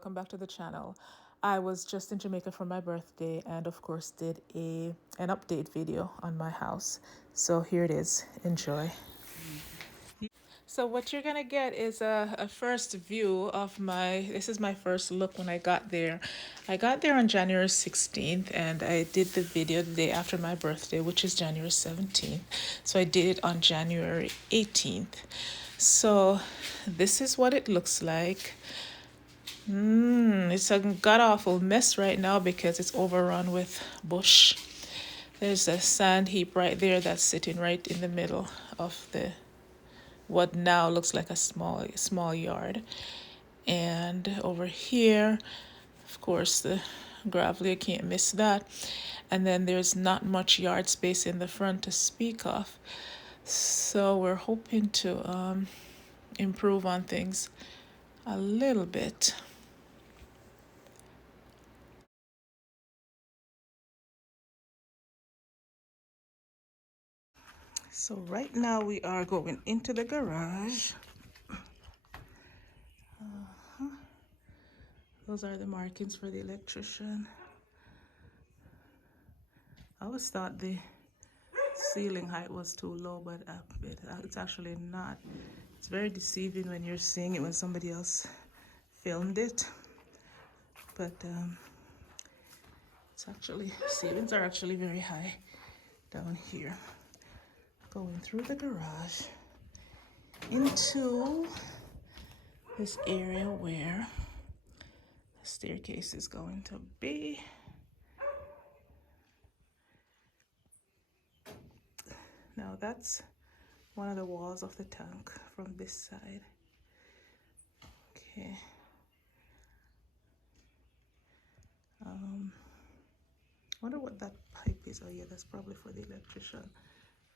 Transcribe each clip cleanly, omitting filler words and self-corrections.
welcome back to the channel. I was just in Jamaica for my birthday and of course did an update video on my house. So here it is. Enjoy. So what you're gonna get is a first view of this is my first look when I got there. I got there on January 16th and I did the video the day after my birthday, which is January 17th. So I did it on January 18th. So this is what it looks like. It's a god-awful mess right now because it's overrun with bush. There's a sand heap right there that's sitting right in the middle of what now looks like a small yard. And over here, of course, the gravel, you can't miss that. And then there's not much yard space in the front to speak of. So we're hoping to improve on things a little bit. So right now we are going into the garage. Those are the markings for the electrician. I always thought the ceiling height was too low, but it's actually not. It's very deceiving when you're seeing it when somebody else filmed it. But ceilings are actually very high down here. Going through the garage into this area where the staircase is going to be. Now that's one of the walls of the tank from this side. Okay. Wonder what that pipe is. Oh yeah, that's probably for the electrician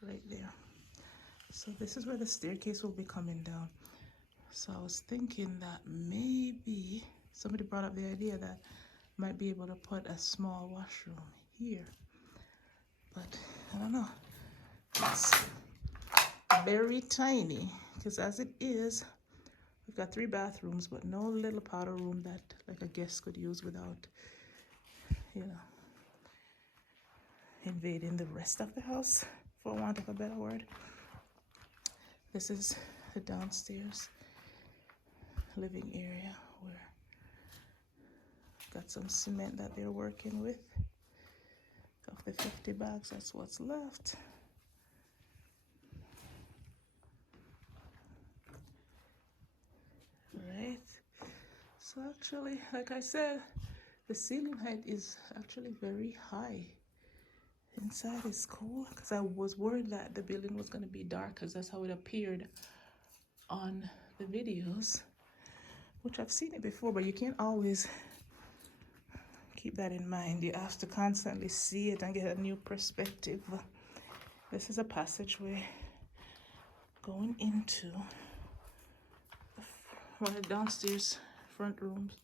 right there. So this is where the staircase will be coming down. So I was thinking that maybe somebody brought up the idea that might be able to put a small washroom here, but I don't know. It's very tiny because as it is, we've got 3 bathrooms, but no little powder room that like a guest could use without, invading the rest of the house, for want of a better word. This is the downstairs living area where got some cement that they're working with. Of the 50 bags, that's what's left. Right. So actually, like I said, the ceiling height is actually very high. Inside is cool because I was worried that the building was going to be dark because that's how it appeared on the videos, which I've seen it before, but you can't always keep that in mind. You have to constantly see it and get a new perspective. This is a passageway going into one of the downstairs front rooms.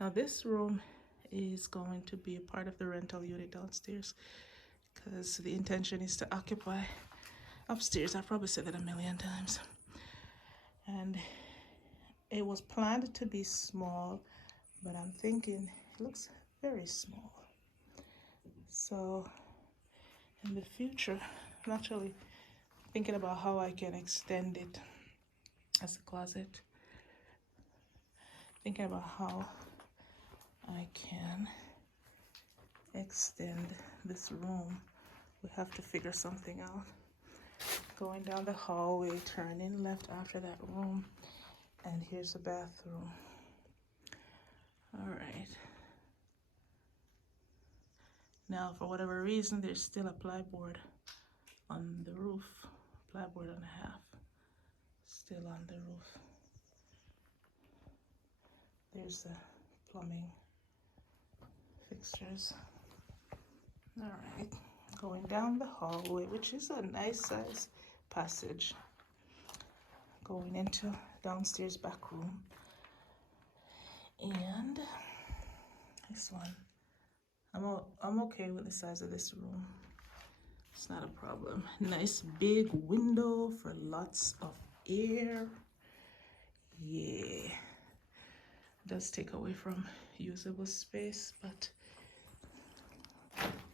Now this room is going to be a part of the rental unit downstairs because the intention is to occupy upstairs. I've probably said that a million times. And it was planned to be small, but I'm thinking it looks very small. So in the future, I'm actually thinking about how I can extend it as a closet. Thinking about how I can extend this room. We have to figure something out. Going down the hallway, turning left after that room, and here's the bathroom. All right. Now, for whatever reason, there's still a plyboard on the roof. Plyboard and a half still on the roof. There's the plumbing fixtures. All right, going down the hallway, which is a nice size passage, going into downstairs back room. And this one, I'm okay with the size of this room. It's not a problem. Nice big window for lots of air. Yeah. does take away from usable space, but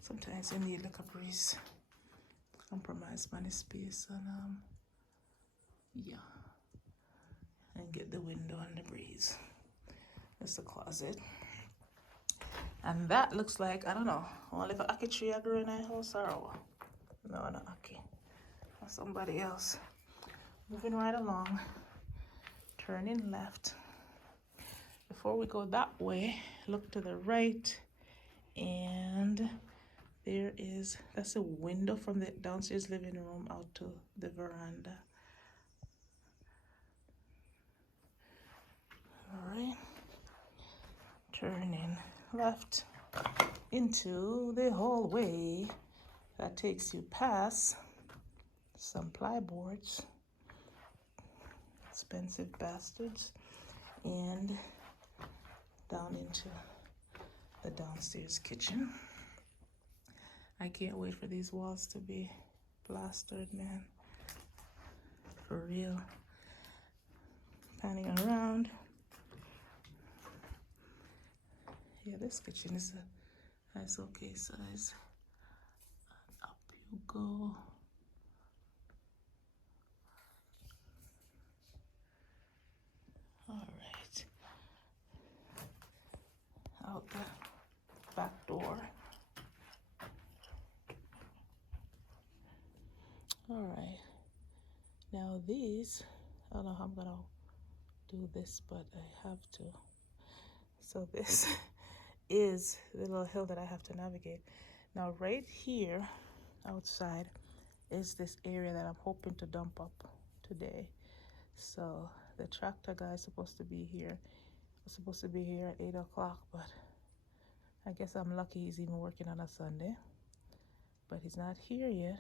sometimes you need like a breeze, compromise money space, and yeah, and get the window and the breeze. That's the closet. And that looks like, I don't know, only if a Aki tree I grew in my house or what? No, not Aki. Or somebody else. Moving right along, turning left. Before we go that way, look to the right, and that's a window from the downstairs living room out to the veranda. All right, turning left into the hallway that takes you past some plyboards, expensive bastards, and down into the downstairs kitchen. I can't wait for these walls to be plastered, man. For real. Panning around. Yeah, this kitchen is a nice okay size. And up you go. All right. Out the back door. All right. Now these, I don't know how I'm gonna do this, but I have to. So this is the little hill that I have to navigate. Now right here outside is this area that I'm hoping to dump up today. So the tractor guy is supposed to be here. Was supposed to be here at 8 o'clock, but I guess I'm lucky he's even working on a Sunday. But he's not here yet.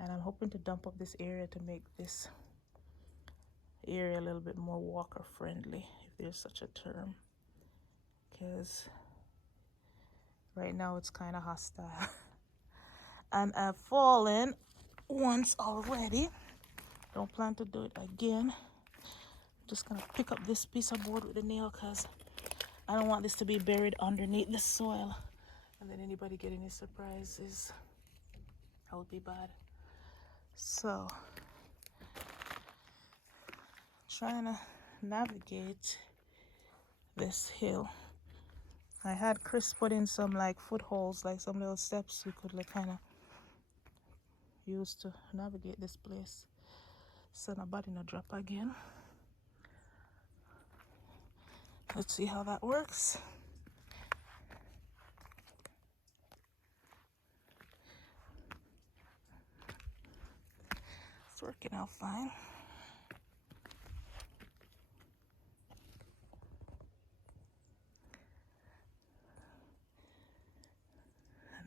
And I'm hoping to dump up this area to make this area a little bit more walker friendly, if there's such a term. Because right now it's kind of hostile. And I've fallen once already. Don't plan to do it again. I'm just gonna pick up this piece of board with the nail because I don't want this to be buried underneath the soil. And then anybody get any surprises, that would be bad. So, trying to navigate this hill. I had Chris put in some like footholds, like some little steps you could like kind of use to navigate this place. So nobody no drop again. Let's see how that works. It's working out fine.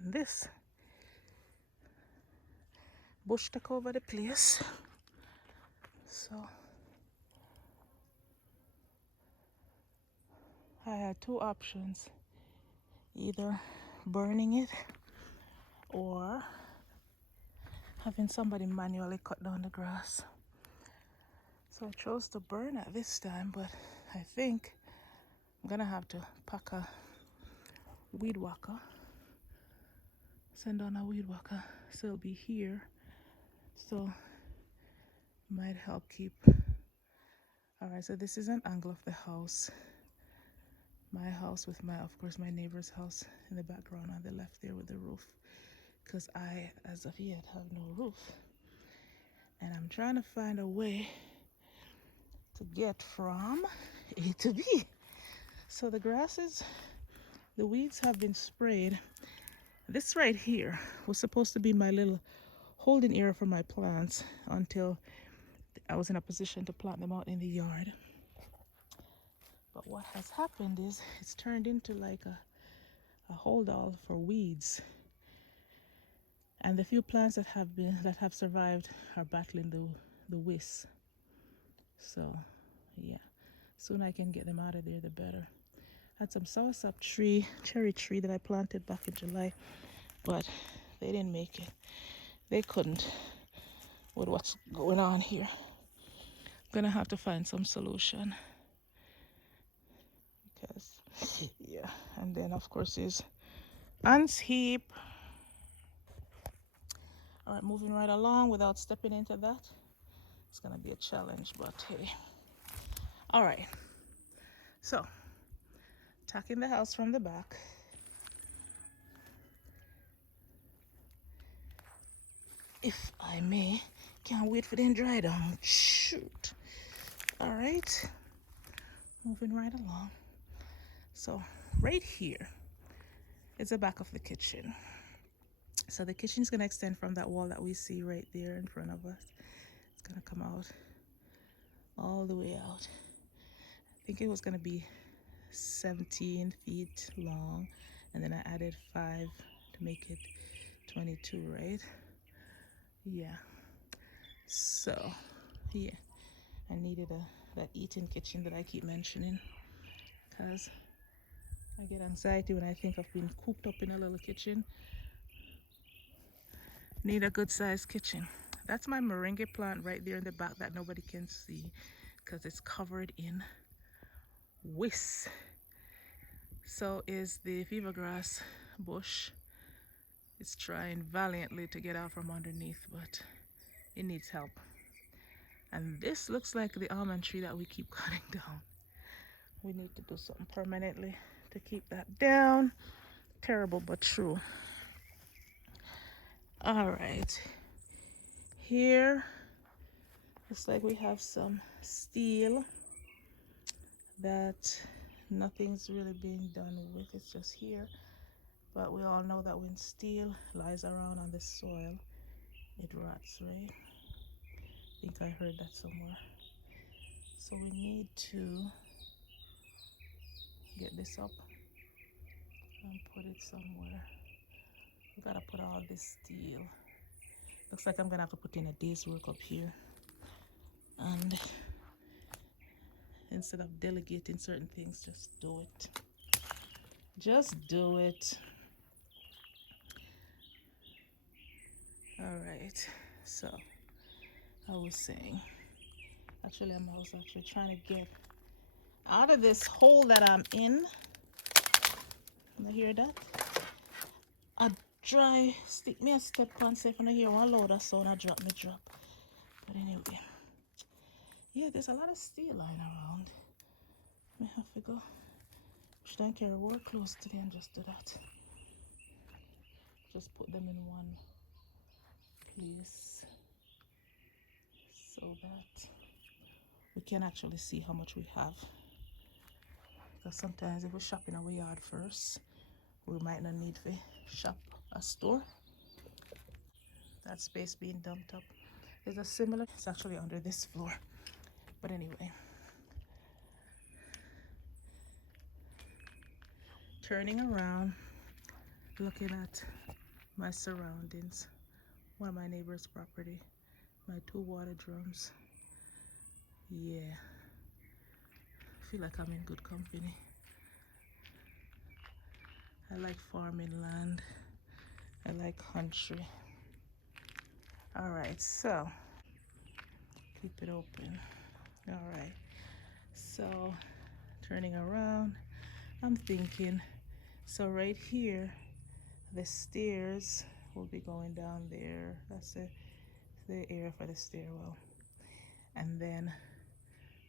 And this bush took over the place. So I had two options, either burning it or having somebody manually cut down the grass. So I chose to burn it this time, but I think I'm gonna have to pack a weed whacker, send on a weed whacker so it'll be here, so might help keep. All right, so this is an angle of the house, my house with my, of course, my neighbor's house in the background on the left there with the roof, because I, as of yet, have no roof. And I'm trying to find a way to get from A to B. So the grasses, the weeds have been sprayed. This right here was supposed to be my little holding area for my plants until I was in a position to plant them out in the yard. But what has happened is it's turned into like a hold all for weeds. And the few plants that have survived are battling the whisk. So yeah, soon I can get them out of there, the better. I had some soursop cherry tree that I planted back in July, but they didn't make it. They couldn't with what's going on here. I'm gonna have to find some solution. because yeah. And then of course is ants heap. All right, moving right along without stepping into that. It's gonna be a challenge, but hey. All right, so attacking the house from the back. If I may, can't wait for them dry down. Shoot. All right, moving right along. So right here is the back of the kitchen. So the kitchen is gonna extend from that wall that we see right there in front of us. It's gonna come out all the way out. I think it was gonna be 17 feet long, and then I added 5 to make it 22, right? Yeah. So yeah, I needed that eating kitchen that I keep mentioning, because I get anxiety when I think of being cooped up in a little kitchen. Need a good sized kitchen. That's my moringa plant right there in the back that nobody can see because it's covered in whisk. So is the fever grass bush. It's trying valiantly to get out from underneath, but it needs help. And this looks like the almond tree that we keep cutting down. We need to do something permanently to keep that down. Terrible but true. All right, here looks like we have some steel that nothing's really being done with. It's just here, but we all know that when steel lies around on the soil, it rots, right? I think I heard that somewhere. So we need to get this up and put it somewhere. We gotta put all this steel. Looks like I'm gonna have to put in a day's work up here, and instead of delegating certain things, just do it. Just do it. All right, so I was saying, actually I was actually trying to get out of this hole that I'm in. You hear that? A dry stick me a step concept and I hear one louder sound, I drop. But anyway, yeah, there's a lot of steel lying around. I have to go. Should I carry work close today and just do that? Just put them in one place so that we can actually see how much we have. Because sometimes if we shop in our yard first, we might not need to shop a store. That space being dumped up is a similar, it's actually under this floor. But anyway, turning around, looking at my surroundings, one of my neighbor's property, my 2 water drums. Yeah, I feel like I'm in good company. I like farming land. I like country. All right, so keep it open. All right, so turning around, I'm thinking, so right here, the stairs will be going down there. That's the area for the stairwell. And then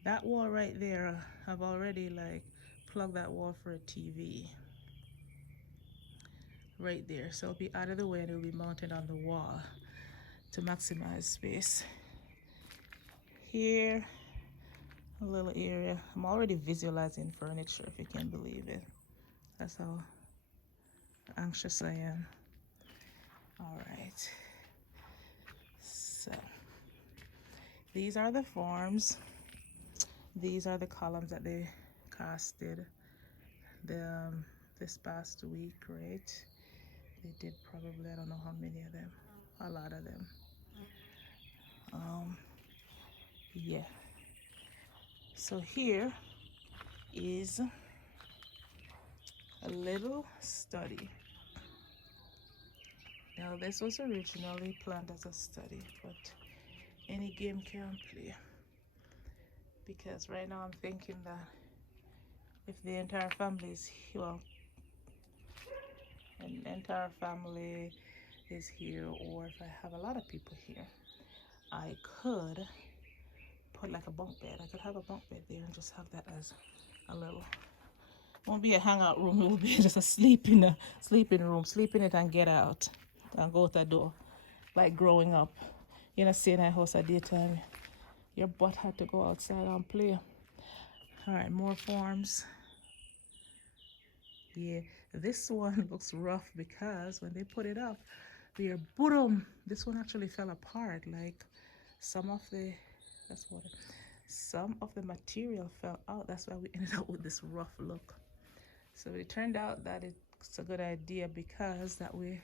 that wall right there, I've already like plugged that wall for a TV. Right there, so it'll be out of the way and it'll be mounted on the wall to maximize space. Here, a little area. I'm already visualizing furniture, if you can believe it. That's how anxious I am. All right, so these are the forms. These are the columns that they casted this past week, right? They did probably, I don't know how many of them, a lot of them. Yeah, so here is a little study. Now this was originally planned as a study, but any game can play, because right now I'm thinking that if the entire family is here, well, an entire family is here, or if I have a lot of people here, I could put like a bunk bed. I could have a bunk bed there and just have that as a little, won't be a hangout room, it will be just a sleeping room, sleep in it and get out and go out the door. Like growing up, you know, staying at house at daytime, your butt had to go outside and play. All right, more forms. Yeah, this one looks rough because when they put it up, the boom, this one actually fell apart. Like some of the, that's water, some of the material fell out. That's why we ended up with this rough look. So it turned out that it's a good idea because that way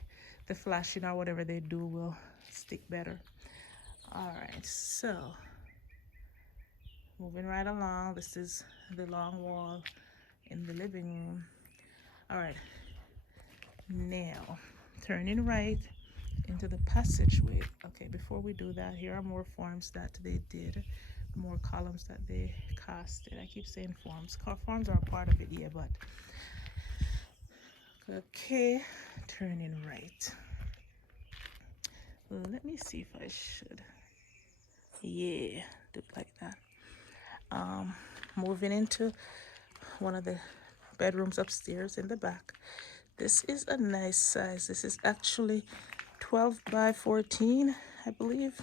the flashing or whatever they do will stick better. All right, so moving right along, this is the long wall in the living room. All right, now turning right into the passageway. Okay, before we do that, here are more forms that they did, more columns that they casted. I keep saying forms. Forms are a part of it, yeah, but okay, turning right. Let me see if I should. Yeah, do it like that. Moving into one of the bedrooms upstairs in the back. This is a nice size. This is actually 12 by 14, I believe.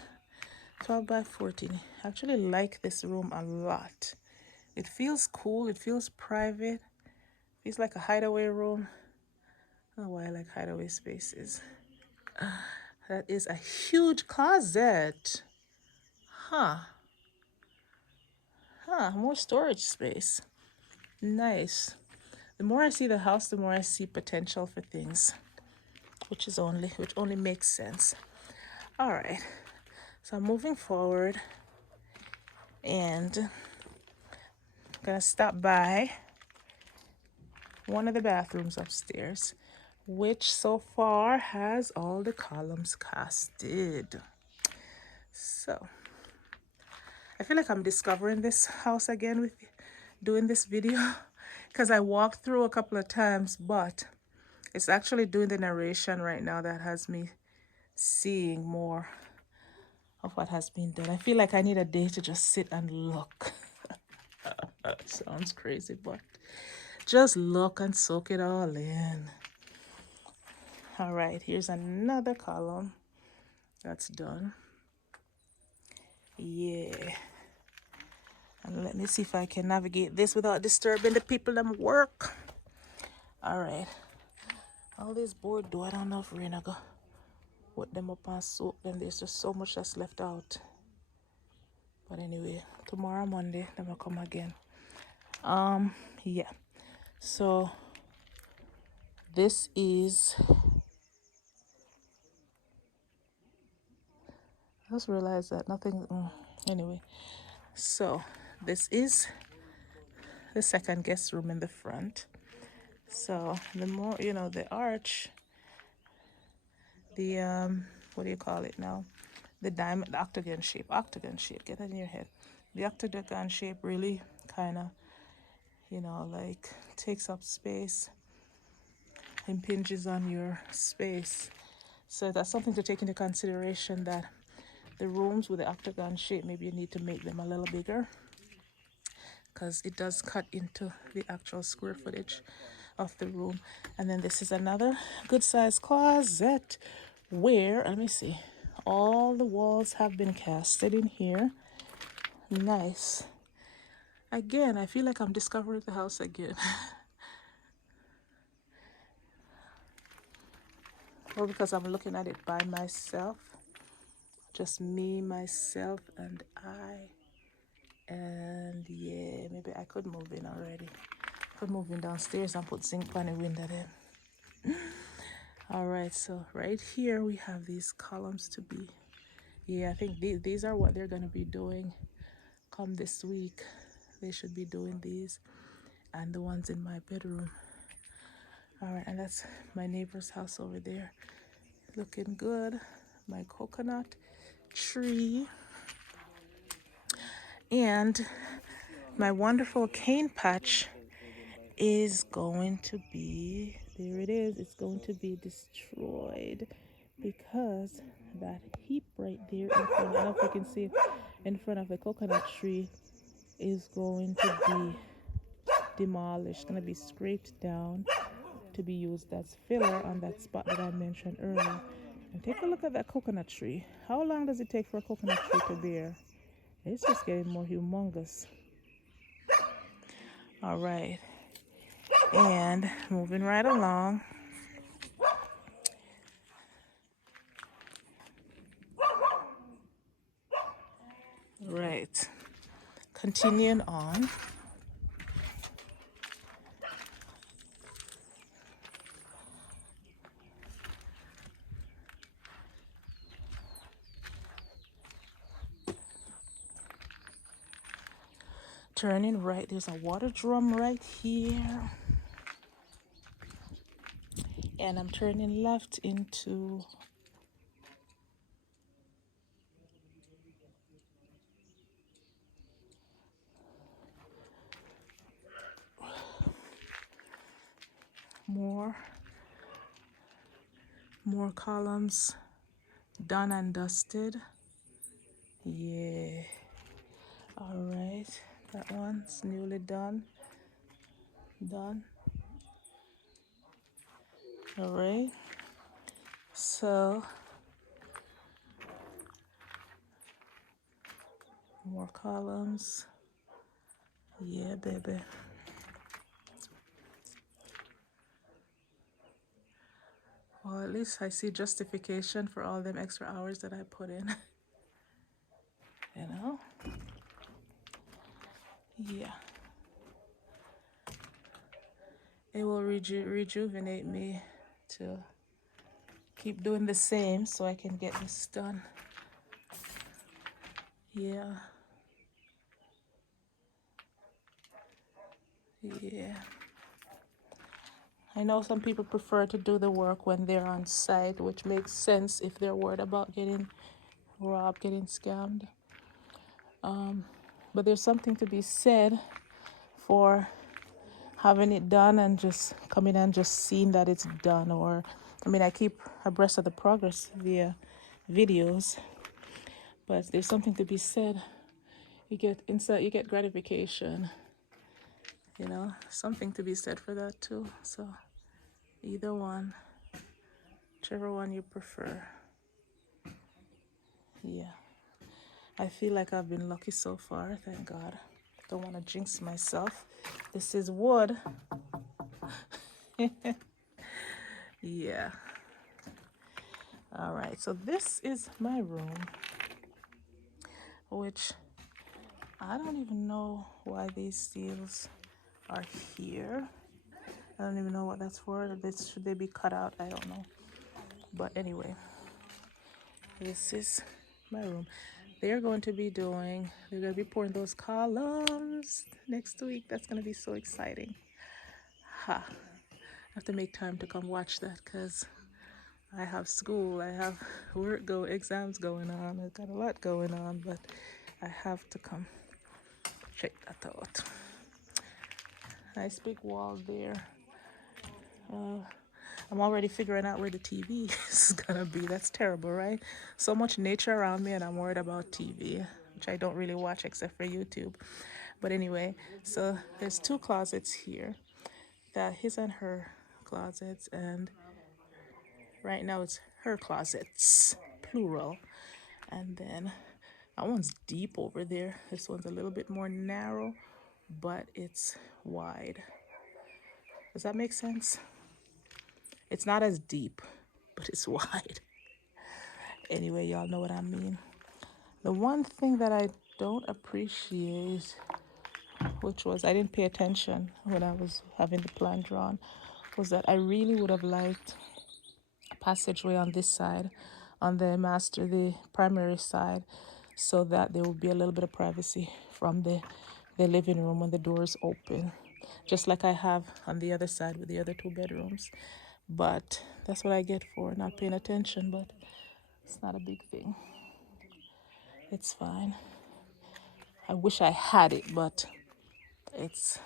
12 by 14. I actually like this room a lot. It feels cool. It feels private. Feels like a hideaway room. I don't know why I like hideaway spaces. That is a huge closet. Huh. More storage space. Nice. The more I see the house, the more I see potential for things, which only makes sense. All right. So I'm moving forward and I'm gonna stop by one of the bathrooms upstairs, which so far has all the columns casted. So I feel like I'm discovering this house again with doing this video because I walked through a couple of times, but it's actually doing the narration right now that has me seeing more of what has been done. I feel like I need a day to just sit and look. Sounds crazy, but just look and soak it all in. All right, here's another column that's done. Yeah. And let me see if I can navigate this without disturbing the people that work. All right. All these board though, I don't know if we're gonna go put them up and soak them. There's just so much that's left out. But anyway, tomorrow Monday, then I'll come again. Yeah. So this is, I just realized that nothing, anyway. So this is the second guest room in the front. So the more, you know, the arch, the, what do you call it now? The diamond, the octagon shape, get that in your head. The octagon shape really kind of, you know, like takes up space, impinges on your space. So that's something to take into consideration, that the rooms with the octagon shape, maybe you need to make them a little bigger because it does cut into the actual square footage of the room. And then this is another good sized closet where, let me see, all the walls have been casted in here. Nice. Again, I feel like I'm discovering the house again. Well, because I'm looking at it by myself. Just me, myself, and I. And yeah, maybe I could move in already. Could move in downstairs and put zinc on the window there. All right, so right here we have these columns to be. Yeah, I think these are what they're going to be doing come this week. They should be doing these and the ones in my bedroom. All right, and that's my neighbor's house over there. Looking good. My coconut tree. And my wonderful cane patch is going to be, there it is, it's going to be destroyed because that heap right there in front, I don't know if you can see it, in front of the coconut tree is going to be demolished, going to be scraped down to be used as filler on that spot that I mentioned earlier. And take a look at that coconut tree. How long does it take for a coconut tree to bear? It's just getting more humongous. All right, and moving right along. Right, continuing on. Turning right, there's a water drum right here. And I'm turning left into more columns done and dusted. Yeah. All right, that one's newly done. All right, so more columns. Yeah, baby. Well, at least I see justification for all them extra hours that I put in. You know? Yeah. It will rejuvenate me to keep doing the same so I can get this done. Yeah. Yeah. I know some people prefer to do the work when they're on site, which makes sense if they're worried about getting robbed, getting scammed. But there's something to be said for having it done and just coming and just seeing that it's done. Or, I mean, I keep abreast of the progress via videos, but there's something to be said. You get gratification, you know, something to be said for that too. So either one, whichever one you prefer. Yeah, I feel like I've been lucky so far, thank God. Don't want to jinx myself. This is wood. Yeah. All right, so this is my room, which I don't even know why these seals are here. I don't even know what that's for. Should they be cut out? I don't know. But anyway, this is my room. They're going to be pouring those columns next week. That's going to be so exciting. Ha. I have to make time to come watch that because I have school, I have exams going on. I've got a lot going on, but I have to come check that out. Nice big wall there. I'm already figuring out where the TV is gonna be. That's terrible, right? So much nature around me and I'm worried about TV, which I don't really watch except for YouTube. But anyway, so there's two closets here. That his and her closets, and right now it's her closets, plural. And then that one's deep over there. This one's a little bit more narrow, but it's wide. Does that make sense? It's not as deep, but it's wide. Anyway, y'all know what I mean. The one thing that I don't appreciate, which was I didn't pay attention when I was having the plan drawn, was that I really would have liked a passageway on this side, on the primary side, so that there would be a little bit of privacy from the living room when the door is open, just like I have on the other side with the other two bedrooms. But that's what I get for not paying attention, but it's not a big thing. It's fine. I wish I had it, but it's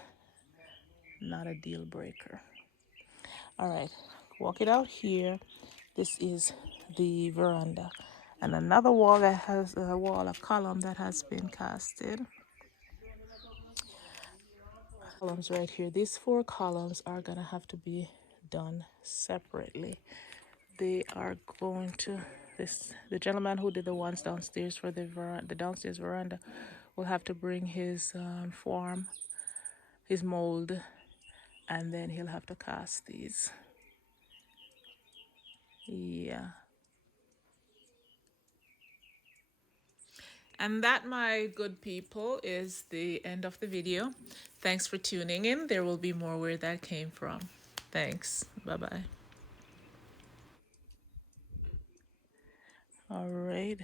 not a deal breaker. All right, walk it out here. This is the veranda. And another wall that has a column that has been casted. Columns right here. These 4 columns are gonna have to be done separately. They are going to the gentleman who did the ones downstairs for the downstairs veranda will have to bring his form, his mold, and then he'll have to cast these. Yeah. And that, my good people, is the end of the video. Thanks for tuning in. There will be more where that came from. Thanks. Bye-bye. All right.